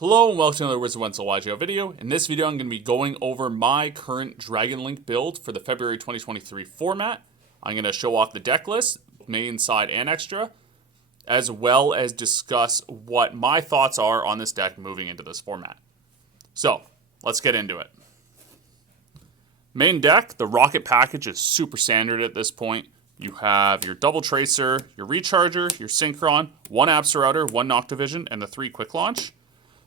Hello and welcome to another Wizard Wenzel YGO video. In this video, I'm going to be going over my current Dragon Link build for the February 2023 format. I'm going to show off the deck list, main, side, and extra, as well as discuss what my thoughts are on this deck moving into this format. So, let's get into it. Main deck, the Rocket package is super standard at this point. You have your Double Tracer, your Recharger, your Synchron, one Absorouter, one Noctivision, and the 3 Quick Launch.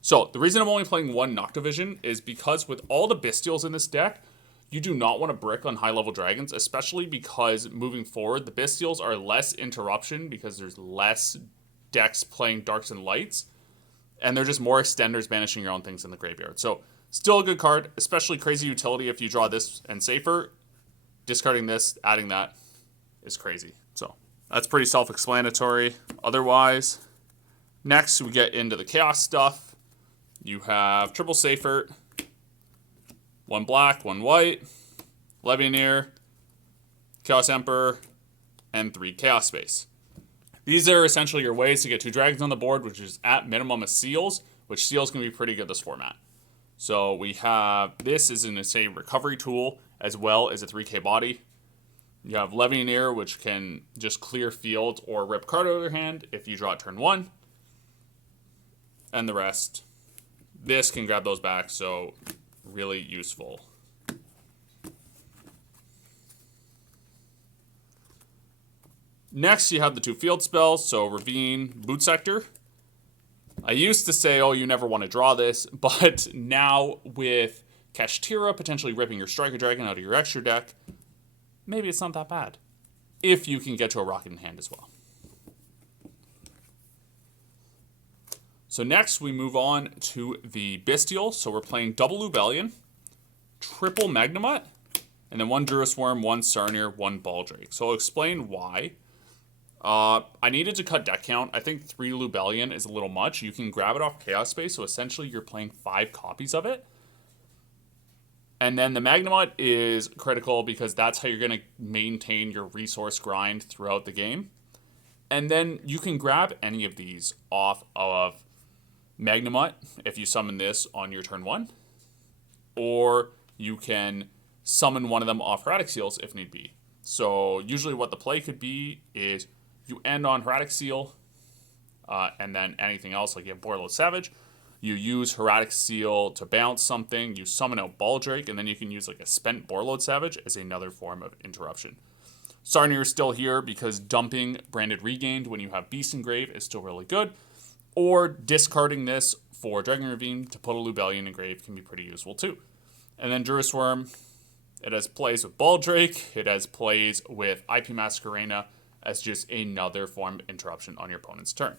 So, the reason I'm only playing one Noctivision is because with all the Bestials in this deck, you do not want to brick on high-level dragons, especially because moving forward, the Bestials are less interruption because there's less decks playing Darks and Lights, and they're just more extenders banishing your own things in the graveyard. So, still a good card, especially crazy utility if you draw this and safer. Discarding this, adding that is crazy. So, that's pretty self-explanatory. Otherwise, next we get into the Chaos stuff. You have triple Seifert, one black, one white, Levianeer, Chaos Emperor, and 3 Chaos Space. These are essentially your ways to get 2 dragons on the board, which is at minimum a seals, which seals can be pretty good this format. So we have, this is an insane recovery tool, as well as a 3k body. You have Levianeer, which can just clear field or rip card out of your hand if you draw it turn 1. And the rest. This can grab those back, so really useful. Next, you have the 2 field spells, so Ravine, Boot Sector. I used to say, oh, you never want to draw this, but now with Kashtira potentially ripping your Striker Dragon out of your extra deck, maybe it's not that bad. If you can get to a Rocket in hand as well. So next, we move on to the Bystial. So we're playing double Lubellion, triple Magnemite, and then 1 Druis Worm, 1 Sarnier, 1 Baldrake. So I'll explain why. I needed to cut deck count. I think 3 Lubellion is a little much. You can grab it off Chaos Space, so essentially you're playing 5 copies of it. And then the Magnemite is critical because that's how you're going to maintain your resource grind throughout the game. And then you can grab any of these off of Magnemite if you summon this on your turn 1, or you can summon one of them off Heretic Seals if need be. So usually what the play could be is you end on Heretic Seal, and then anything else, like you have Borderless Savage, you use Heretic Seal to bounce something, you summon out Baldrake, and then you can use like a spent Borderless Savage as another form of interruption. Sarnier is still here because dumping Branded Regained when you have Beast Engrave is still really good. Or discarding this for Dragon Ravine to put a Lubellion in grave can be pretty useful too. And then Druis Worm, it has plays with Baldrake, it has plays with IP Masquerena as just another form of interruption on your opponent's turn.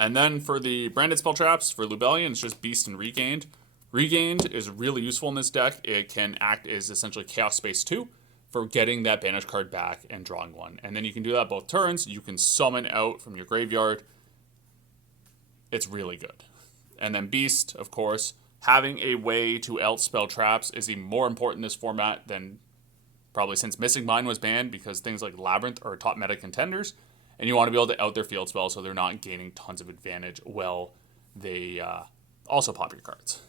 And then for the branded spell traps, for Lubellion, it's just Beast and Regained. Regained is really useful in this deck. It can act as essentially Chaos Space 2. For getting that banished card back and drawing one. And then you can do that both turns. You can summon out from your graveyard. It's really good. And then Beast, of course, having a way to outspell traps is even more important in this format than probably since Missing Mine was banned, because things like Labyrinth are top meta contenders, and you want to be able to out their field spell so they're not gaining tons of advantage while they also pop your cards.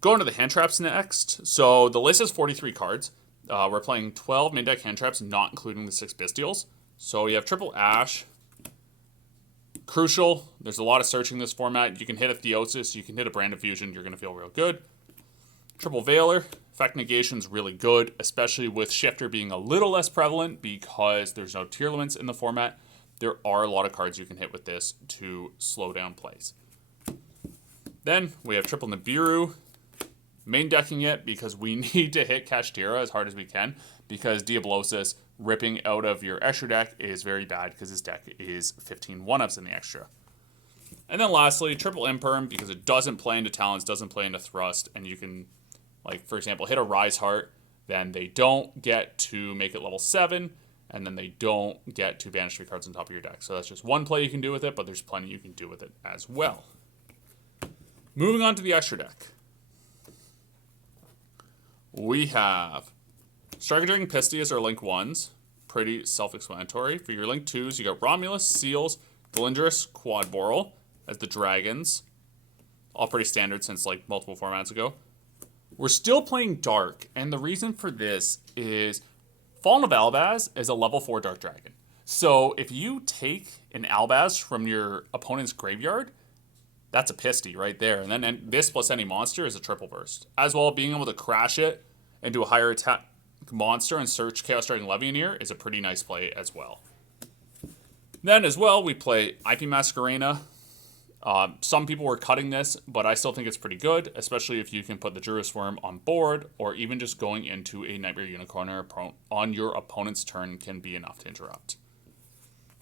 Going to the hand traps next. So the list is 43 cards. We're playing 12 main deck hand traps, not including the 6 Bestials. So you have triple Ash. Crucial. There's a lot of searching in this format. You can hit a Theosis. You can hit a Brand of Fusion. You're going to feel real good. Triple Veiler. Effect negation is really good, especially with Shifter being a little less prevalent because there's no tier limits in the format. There are a lot of cards you can hit with this to slow down plays. Then we have triple Nibiru. Main decking it because we need to hit Kashtira as hard as we can, because Diablosis ripping out of your extra deck is very bad because his deck is 15 1-ups in the extra. And then lastly, triple Imperm because it doesn't play into Talons, doesn't play into Thrust, and you can, like, for example, hit a Rise Heart, then they don't get to make it level 7, and then they don't get to banish 3 cards on top of your deck. So that's just one play you can do with it, but there's plenty you can do with it as well. Moving on to the extra deck. We have Striker Dragon Pistius or Link 1s, pretty self-explanatory. For your Link 2s, you got Romulus, Seals, Galindrus, Quadboral as the dragons. All pretty standard since like multiple formats ago. We're still playing Dark, and the reason for this is Fallen of Albaz is a level 4 Dark Dragon. So if you take an Albaz from your opponent's graveyard, that's a Pisty right there. And then this plus any monster is a triple burst. As well, being able to crash it into a higher attack monster and search Chaos Dragon Levianeer is a pretty nice play as well. Then as well, we play IP Masquerena. Some people were cutting this, but I still think it's pretty good, especially if you can put the Juris Worm on board, or even just going into a Nightmare Unicorn on your opponent's turn can be enough to interrupt.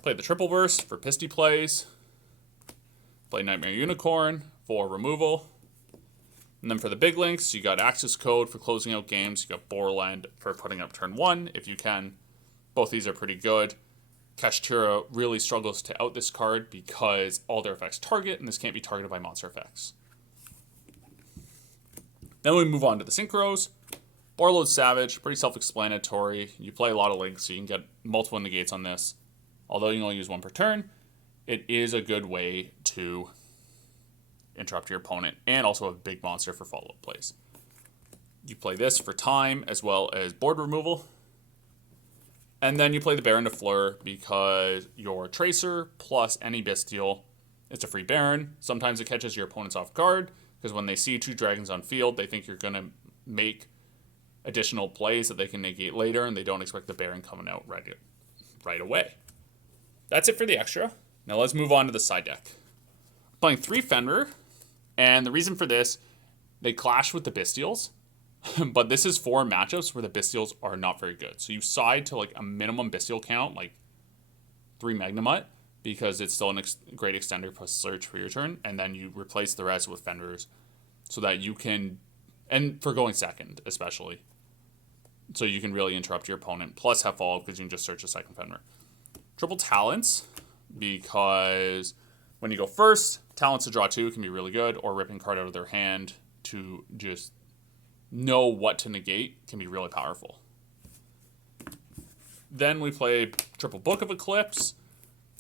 Play the Triple Burst for Pisty plays. Play Nightmare Unicorn for removal. And then for the big links, you got Access Code for closing out games. You got Borland for putting up turn 1 if you can. Both these are pretty good. Kashtira really struggles to out this card because all their effects target, and this can't be targeted by monster effects. Then we move on to the Synchros. Barload Savage, pretty self-explanatory. You play a lot of links, so you can get multiple negates on this. Although you can only use 1 per turn, it is a good way to interrupt your opponent, and also a big monster for follow-up plays. You play this for time, as well as board removal. And then you play the Baron de Fleur because your Tracer plus any Bystial, it's a free Baron. Sometimes it catches your opponents off guard because when they see 2 dragons on field, they think you're going to make additional plays that they can negate later, and they don't expect the Baron coming out right away. That's it for the extra. Now let's move on to the side deck. Playing 3 Fenrir, and the reason for this, they clash with the Bestials. But this is 4 matchups where the Bestials are not very good. So you side to like a minimum Bestial count, like 3 Magnamut, because it's still a great extender plus search for your turn. And then you replace the rest with Fenrirs so that you can, and for going second especially, so you can really interrupt your opponent, plus have follow-up because you can just search a second Fenrir. Triple Talents, because when you go first, Talents to draw 2 can be really good, or ripping card out of their hand to just know what to negate can be really powerful. Then we play Triple Book of Eclipse.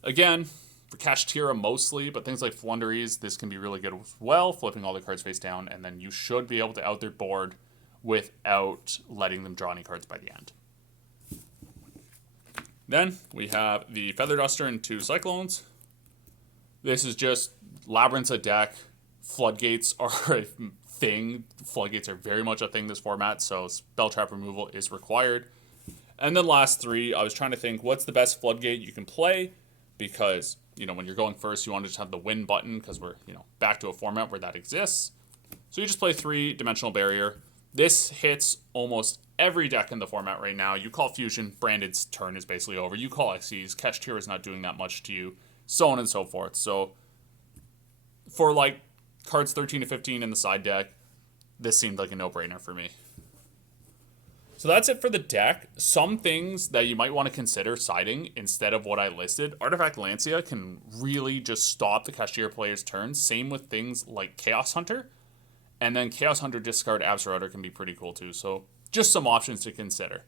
Again, for Kashtira mostly, but things like Flunderies, this can be really good as well, flipping all the cards face down, and then you should be able to out their board without letting them draw any cards by the end. Then we have the Feather Duster and 2 Cyclones. This is just Labyrinth's a deck. Floodgates are a thing. Floodgates are very much a thing this format, so spell trap removal is required. And then last 3, I was trying to think what's the best Floodgate you can play, because, you know, when you're going first, you want to just have the win button because we're, you know, back to a format where that exists. So you just play 3-dimensional barrier. This hits almost every deck in the format right now. You call Fusion, Branded's turn is basically over. You call Xyz, Kashtira is not doing that much to you, so on and so forth. So for like cards 13 to 15 in the side deck, this seemed like a no-brainer for me. So that's it for the deck. Some things that you might want to consider siding instead of what I listed. Artifact Lancia can really just stop the Kashtira player's turn. Same with things like Chaos Hunter. And then Chaos Hunter discard Absorouter can be pretty cool too. So just some options to consider.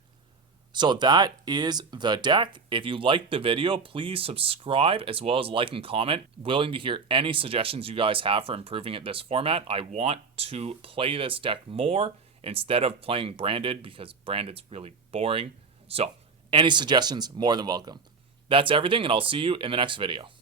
So that is the deck. If you liked the video, please subscribe as well as like and comment. Willing to hear any suggestions you guys have for improving it this format. I want to play this deck more instead of playing Branded because Branded's really boring. So any suggestions, more than welcome. That's everything, and I'll see you in the next video.